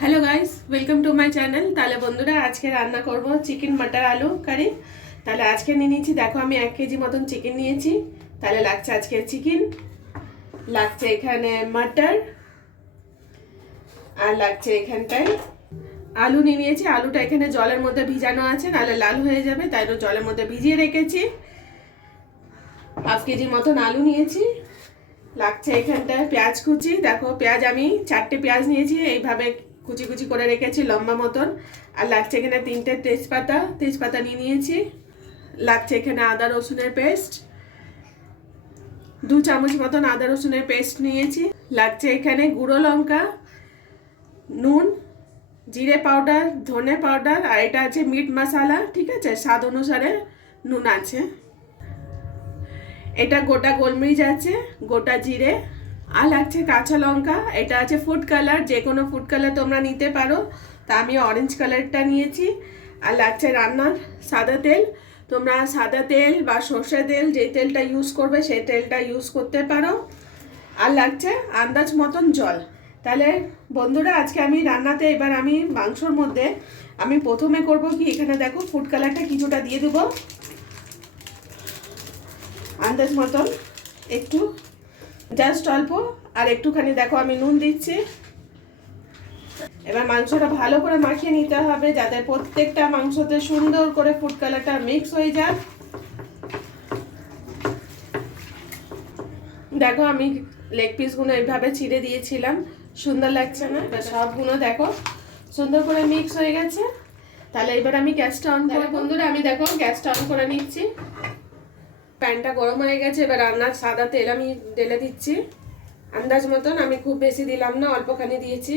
Hello guys welcome to my channel. তাহলে বন্ধুরা আজকে রান্না করব চিকেন মাটার আলু কারি। তাহলে আজকে নিয়ে নিয়েছি, দেখো আমি 1 কেজি মতন চিকেন নিয়েছি। তাহলে লাগছে আজকে চিকেন, লাগছে এখানে মাটার, আর লাগছে এখানটায় আলু নিয়ে নিয়েছি। আলুটা এখানে জলের মধ্যে ভিজানো আছে, নাহলে লাল হয়ে যাবে, তাই তো জলের মধ্যে ভিজিয়ে রেখেছি। 1/2 কেজি মতন আলু নিয়েছি। লাগছে এখানটায় পেঁয়াজ কুচি, দেখো পেঁয়াজ আমি 4টে পেঁয়াজ নিয়েছি, এইভাবে কুচি কুচি করে রেখেছি লম্বা মতন। আর লাগছে এখানে 3টে তেজপাতা নিয়ে নিয়েছি। লাগছে এখানে আদা রসুনের পেস্ট, 2 চামচ মতন আদা রসুনের পেস্ট নিয়েছি। লাগছে এখানে গুঁড়ো লঙ্কা, নুন, জিরে পাউডার, ধনে পাউডার, আর এটা আছে মিট মশলা, ঠিক আছে, স্বাদ অনুসারে নুন আছে। এটা গোটা গোলমরিচ আছে, গোটা জিরে, আর লাগছে কাঁচা লঙ্কা। এটা আছে ফুড কালার, যে কোনো ফুড কালার তোমরা নিতে পারো, তা আমি অরেঞ্জ কালারটা নিয়েছি। আর লাগছে রান্নার সাদা তেল, তোমরা সাদা তেল বা সর্ষে তেল যে তেলটা ইউজ করবে সেই তেলটা ইউজ করতে পারো। আর লাগছে আন্দাজ মতন জল। তাহলে বন্ধুরা আজকে আমি রান্নাতে এবার আমি মাংসর মধ্যে আমি প্রথমে করব কি, এখানে দেখো ফুড কালারটা কিছুটা দিয়ে দেবো আন্দাজ মতন, একটু জাস্ট অল্প, আর একটুখানি দেখো আমি নুন দিচ্ছি। এবার মাংসটা ভালো করে মাখিয়ে নিতে হবে, যাতে প্রত্যেকটা মাংসতে সুন্দর করে ফুড কালারটা মিক্স হয়ে যায়। দেখো আমি লেগ পিসগুলো এইভাবে ছিঁড়ে দিয়েছিলাম, সুন্দর লাগছে না? এবার সবগুলো দেখো সুন্দর করে মিক্স হয়ে গেছে। তাহলে এবার আমি গ্যাসটা অন করে, বন্ধুরা আমি দেখো গ্যাসটা অন করে নিচ্ছি। প্যানটা গরম হয়ে গেছে, এবার রান্নার সাদা তেল আমি ঢেলে দিচ্ছি আন্দাজ মতন, আমি খুব বেশি দিলাম না, অল্পখানি দিয়েছি।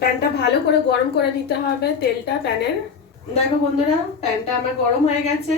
প্যানটা ভালো করে গরম করে নিতে হবে তেলটা প্যানের। দেখো বন্ধুরা প্যানটা আমার গরম হয়ে গেছে।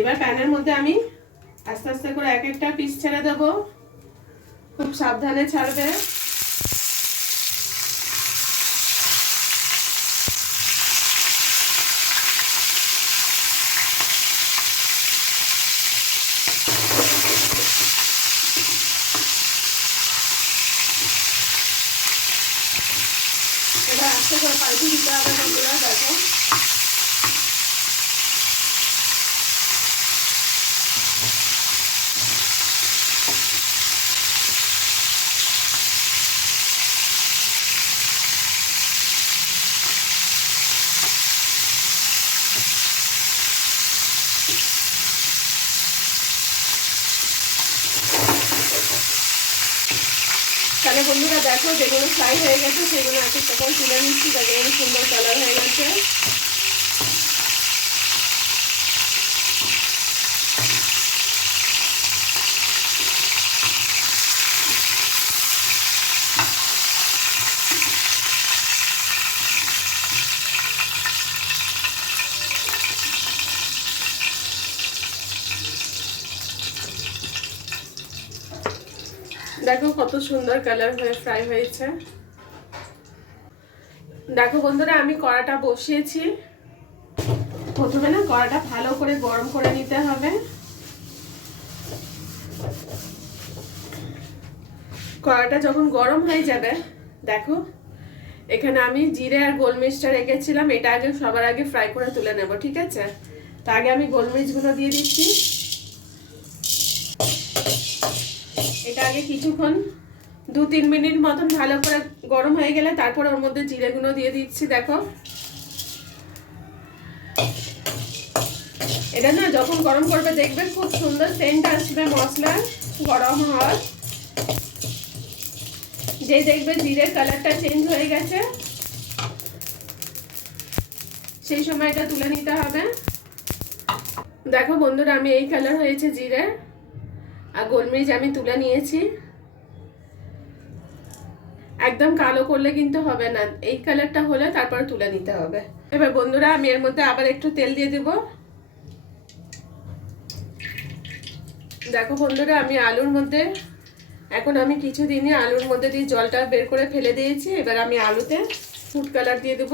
এবার প্যানের মধ্যে আমি আস্তে আস্তে করে এক একটা পিস ছেড়ে দেবো, খুব সাবধানে ছাড়বে। এবার আস্তে করে পাল্টে দিতে হবে বন্ধুরা। দেখো তাহলে বন্ধুরা দেখো যেগুলো ফ্রাই হয়ে গেছে সেগুলো এক একটা করে তুলে নিচ্ছি, তাতে সুন্দর কালার হয়ে গেছে। দেখো কত সুন্দর কালার হয়ে ফ্রাই হয়েছে। দেখো বন্ধুরা আমি কড়াটা বসিয়েছি। প্রথমে না কড়াটা ভালো করে গরম করে নিতে হবে। কড়াটা যখন গরম হয়ে যাবে, দেখো এখানে আমি জিরে আর গোলমরিচটা রেখেছিলাম, এটা আগে সবার আগে ফ্রাই করে তুলে নেব, ঠিক আছে। তা আগে আমি গোলমরিচগুলো দিয়ে দিচ্ছি। এটা আগে কিছুক্ষণ 2-3 মিনিট মতন ভালো করে গরম হয়ে গেলে তারপর ওর মধ্যে জিরেগুলো দিয়ে দিচ্ছি। দেখো এটা না যখন গরম করবে দেখবে খুব সুন্দর সেন্ট আসবে মশলা গরম হওয়ার। যেই দেখবে জিরের কালারটা চেঞ্জ হয়ে গেছে সেই সময় এটা তুলে নিতে হবে। দেখো বন্ধুরা আমি এই কালার হয়েছে জিরে আর গোলমরিচ আমি তুলে নিয়েছি। একদম কালো করলে কিন্তু হবে না, এই কালারটা হলে তারপর তুলে নিতে হবে। এবার বন্ধুরা আমি এর মধ্যে আবার একটু তেল দিয়ে দেব। দেখো বন্ধুরা আমি আলুর মধ্যে এখন আমি কিছু দিনই আলুর মধ্যে দিয়ে জলটা বের করে ফেলে দিয়েছি। এবার আমি আলুতে ফুড কালার দিয়ে দেব।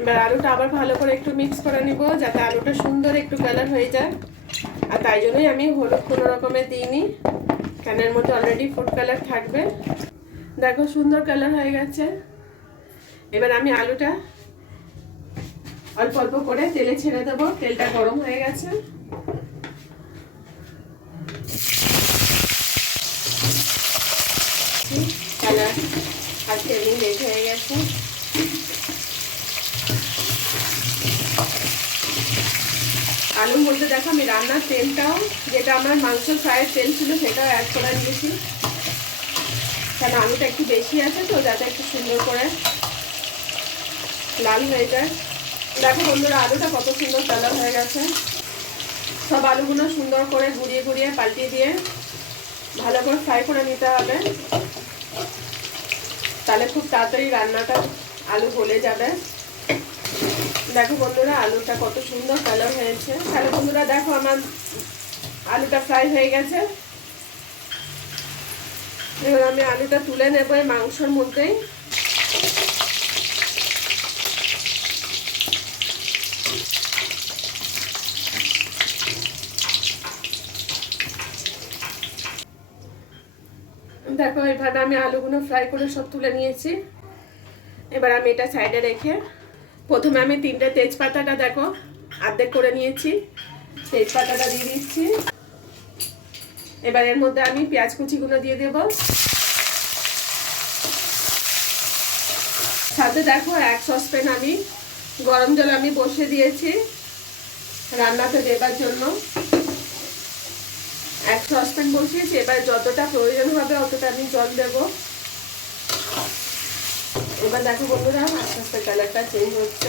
এবার আলুটা আবার ভালো করে একটু মিক্স করে নিব, যাতে আলুটা সুন্দর একটু কালার হয়ে যায়। আর তাই জন্যই আমি হলুদ কোনো রকমের দিইনি, কেন এর মধ্যে অলরেডি ফুড কালার থাকবে। দেখো সুন্দর কালার হয়ে গেছে। এবার আমি আলুটা অল্প অল্প করে তেলে ছেড়ে দেবো। তেলটা গরম হয়ে গেছে। কালার আজকে এমনি রেড হয়ে গেছে। আলুর মধ্যে দেখো আমি রান্নার তেলটাও, যেটা আমার মাংস ফ্রাইয়ের তেল ছিল, সেটাও অ্যাড করে দিয়েছি, কারণ আলুটা একটু বেশি আছে তো, যাতে একটু সুন্দর করে লাল হয়ে যায়। দেখো বন্ধুরা আলুটা কত সুন্দর কালার হয়ে গেছে। সব আলুগুলো সুন্দর করে ঘুরিয়ে ঘুরিয়ে পাল্টিয়ে দিয়ে ভালো করে ফ্রাই করে নিতে হবে, তাহলে খুব তাড়াতাড়ি রান্নাটা আলু গলে যাবে। দেখো বন্ধুরা আলুটা কত সুন্দর কালার হয়েছে। তাহলে বন্ধুরা দেখো আমার আলুটা ফ্রাই হয়ে গেছে। এবার আমি আলুটা তুলে নেব এই মাংসের মধ্যেই। দেখো এইভাবে আমি আলুগুলো ফ্রাই করে সব তুলে নিয়েছি। এবার আমি এটা সাইডে রেখে প্রথমে আমি 3টে তেজপাতাটা দেখো অর্ধেক করে নিয়েছি, তেজপাতাটা দিয়ে দিচ্ছি। এবার এর মধ্যে আমি পেঁয়াজ কুচিগুলো দিয়ে দেব। সাথে দেখো এক সসপ্যান আমি গরম জল আমি বসিয়ে দিয়েছি রান্নাতে দেবার জন্য। এক সসপ্যান বসিয়েছি। এবার যতটা প্রয়োজন হবে অতটা আমি জল দেব। এবার দেখো বন্ধুরা আস্তে আস্তে কালারটা চেঞ্জ হচ্ছে।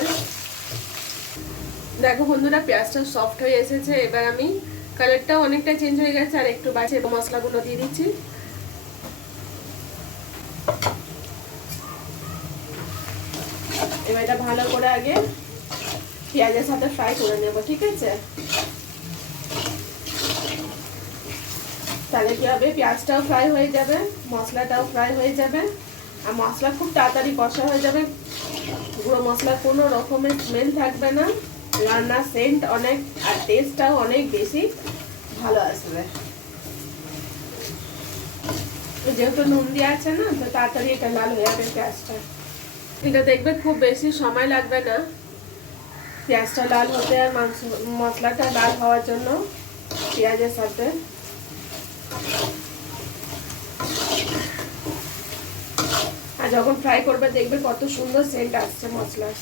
দেখো বন্ধুরা পেঁয়াজটা সফট হয়ে এসেছে। এবার আমি কালারটাও অনেকটা চেঞ্জ হয়ে গেছে। আর একটু বাড়ছে মশলাগুলো দিয়ে দিচ্ছি। এবার এটা ভালো করে আগে পেঁয়াজের সাথে ফ্রাই করে নেব, ঠিক আছে? তাহলে কি হবে, পেঁয়াজটাও ফ্রাই হয়ে যাবে, মশলাটাও ফ্রাই হয়ে যাবে, আর মশলা খুব তাড়াতাড়ি কষা হয়ে যাবে। গুঁড়ো মশলার কোনো রকমের স্মেল থাকবে না, রান্নার সেন্ট অনেক আর টেস্টটাও অনেক বেশি ভালো আসবে। যেহেতু নুন দেওয়া আছে না, তো তাড়াতাড়ি এটা লাল হয়ে যাবে পেঁয়াজটা। এটা দেখবে খুব বেশি সময় লাগবে না পেঁয়াজটা লাল হতে, আর মশলাটা লাল হওয়ার জন্য পেঁয়াজের সাথে। আর যখন ফ্রাই করবে দেখবে কত সুন্দর সেন্ট আসছে মশলার।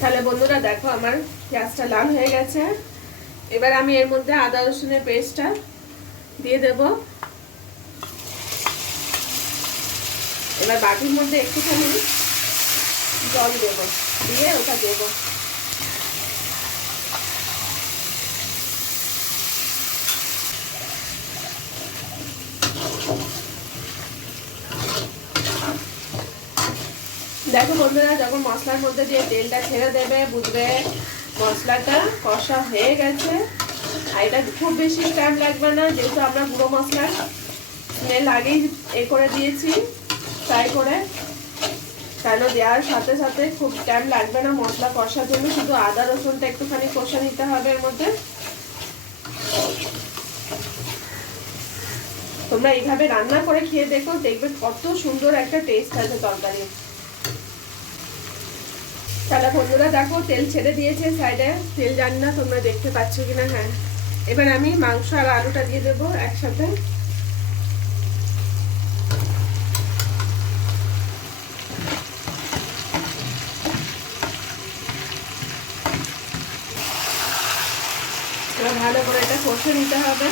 তাহলে বন্ধুরা দেখো আমার পেঁয়াজটা লাল হয়ে গেছে। এবার আমি এর মধ্যে আদা রসুনের পেস্টটা দিয়ে দেব। এবার বাটির মধ্যে একটুখানি জল দেব, দিয়ে ওটা দেব। দেখো বন্ধুরা যখন মশলার মধ্যে দিয়ে তেলটা ছেড়ে দেবে বুঝবে মশলাটা কষা হয়ে গেছে। আর এটা খুব বেশি টাইম লাগবে না, যেহেতু আমরা গুঁড়ো মশলার স্মেল আগেই করে দিয়েছি ফ্রাই করে, কেন দেওয়ার সাথে সাথে খুব টাইম লাগবে না মশলা কষার জন্য। শুধু আদা রসুনটা একটুখানি কষা নিতে হবে এর মধ্যে। তোমরা এইভাবে রান্না করে খেয়ে দেখো, দেখবে কত সুন্দর একটা টেস্ট আছে তরকারি। তাহলে বন্ধুরা দেখো তেল ছেড়ে দিয়েছে সাইডে, তেল জানি না তোমরা দেখতে পাচ্ছ কিনা। হ্যাঁ, এবার আমি মাংস আর আলুটা দিয়ে দেবো একসাথে। এবার ভালো করে এটা কষে নিতে হবে।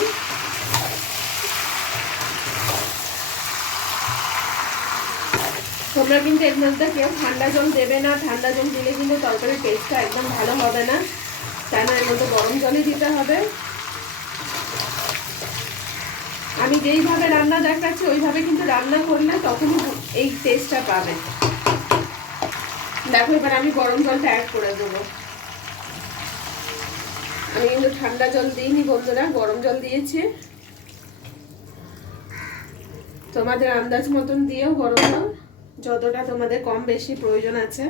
তোমরা কিন্তু এর মধ্যে কেউ ঠান্ডা জল দেবে না, ঠান্ডা জল দিলে কিন্তু তরকারির টেস্টটা একদম ভালো হবে না, তাই না? এর মধ্যে গরম জলই দিতে হবে। আমি যেইভাবে রান্না দেখাচ্ছি ওইভাবে কিন্তু রান্না করলে তখনই এই টেস্টটা পাবে। দেখো এবার আমি গরম জলটা অ্যাড করে দেবো। আমি কিন্তু ঠান্ডা জল দিইনি বন্ধুরা, গরম জল দিয়েছি। তোমাদের আন্দাজ মতন দিয়েও গরম জল, যতটা তোমাদের কম বেশি প্রয়োজন আছে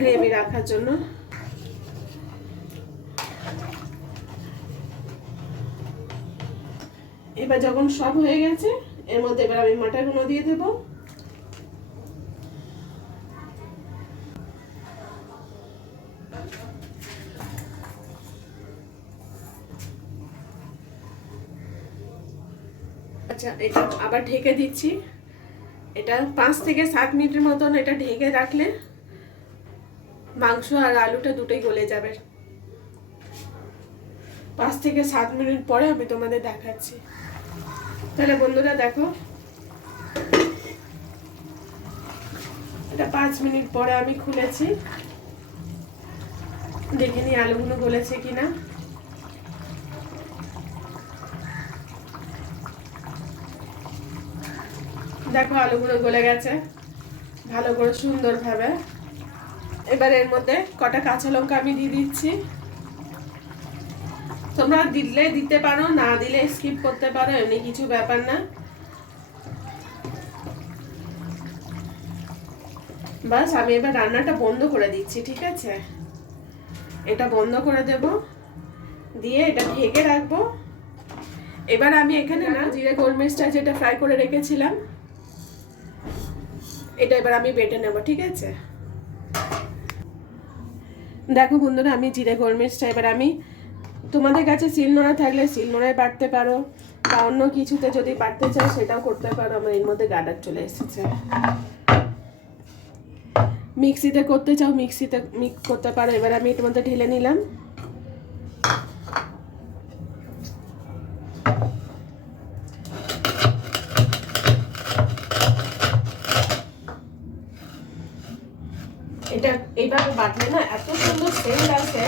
গ্রেভি রাখার জন্য। এবার যখন সব হয়ে গেছে এর মধ্যে এবার আমি মাটনগুলো দিয়ে দেবো। আচ্ছা, এটা আবার ঢেকে দিচ্ছি। এটা 5 থেকে 7 মিনিটের মতন এটা ঢেকে রাখলে মাংস আর আলুটা দুটোই গলে যাবে। 5 থেকে 7 মিনিট পরে আমি তোমাদের দেখাচ্ছি। তাহলে বন্ধুরা দেখো, এটা 5 মিনিট পরে আমি খুলেছি, দেখে নিই আলুগুলো গলেছে কিনা। দেখো আলুগুলো গলে গেছে ভালো করে সুন্দরভাবে। এবার এর মধ্যে কটা কাঁচা লঙ্কা আমি দিয়ে দিচ্ছি। তোমরা দিলে দিতে পারো, না দিলে স্কিপ করতে পারো, এমনি কিছু ব্যাপার না। বাস আমি এবার রান্নাটা বন্ধ করে দিচ্ছি, ঠিক আছে? এটা বন্ধ করে দেব, দিয়ে এটা ঢেকে রাখবো। এবার আমি এখানে না জিরে গোলমরিচটা যেটা ফ্রাই করে রেখেছিলাম এটা এবার আমি বেটে নেব, ঠিক আছে? দেখো বন্ধুরা, আমি জিরে গোলমরিচটা এবার আমি, তোমাদের কাছে শিলনোড়া থাকলে শিলনোড়ায় বাটতে পারো, বা অন্য কিছুতে যদি বাটতে চাও সেটাও করতে পারো। আমার এর মধ্যে গার্ডার চলে এসেছে। মিক্সিতে করতে চাও মিক্সিতে মিক্স করতে পারো। এবার আমি এর মধ্যে ঢেলে নিলাম। এটা এইভাবে বাটলে না এত সুন্দর সেন্ট আসে।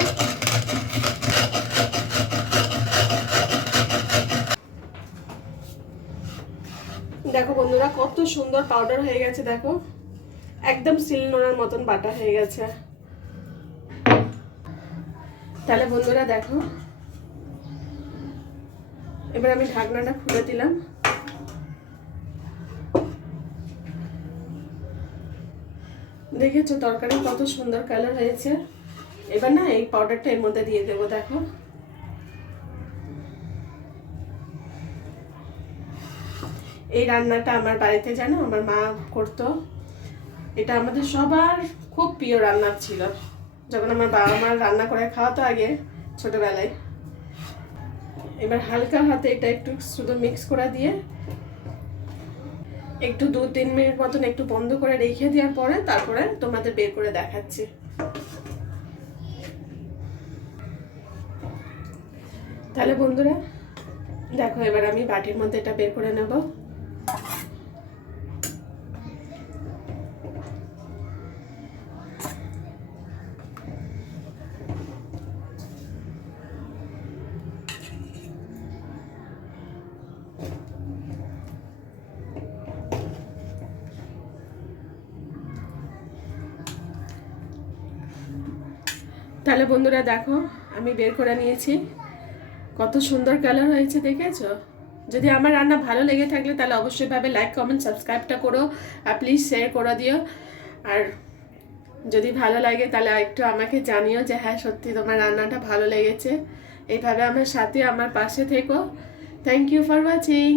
দেখো বন্ধুরা কত সুন্দর পাউডার হয়ে গেছে, দেখো একদম শিলনোড়ার মতন বাটা হয়ে গেছে। তাহলে বন্ধুরা দেখো, এবার আমি ঢাকনাটা খুলে দিলাম। দেখেছো তরকারি কত সুন্দর কালার হয়েছে। এবার না এই পাউডারটা এর মধ্যে দিয়ে দেবো। দেখো এই রান্নাটা আমার বাড়িতে জানো আমার মা করতো। এটা আমাদের সবার খুব প্রিয় রান্না ছিল, যখন আমার বাবা মা রান্না করে খাওয়াতো আগে ছোটবেলায়। এবার হালকা হাতে এটা একটু শুধু মিক্স করে দিয়ে একটু 2-3 মিনিট মতন একটু বন্ধ করে রেখে দেওয়ার পরে তারপরে তোমাদের বের করে দেখাচ্ছি। তাহলে বন্ধুরা দেখো, এবার আমি বাটির মধ্যে এটা বের করে নেব। তাহলে বন্ধুরা দেখো আমি বের করে নিয়েছি, কত সুন্দর কালার হয়েছে দেখেছো? যদি আমার রান্না ভালো লেগে থাকলে তাহলে অবশ্যই ভাবে লাইক কমেন্ট সাবস্ক্রাইবটা করো, আর প্লিজ শেয়ার করে দিও। আর যদি ভালো লাগে তাহলে একটু আমাকে জানিও যে হ্যাঁ সত্যি তোমার রান্নাটা ভালো লেগেছে। এইভাবে আমার সাথে আমার পাশে থেকো। Thank you for watching.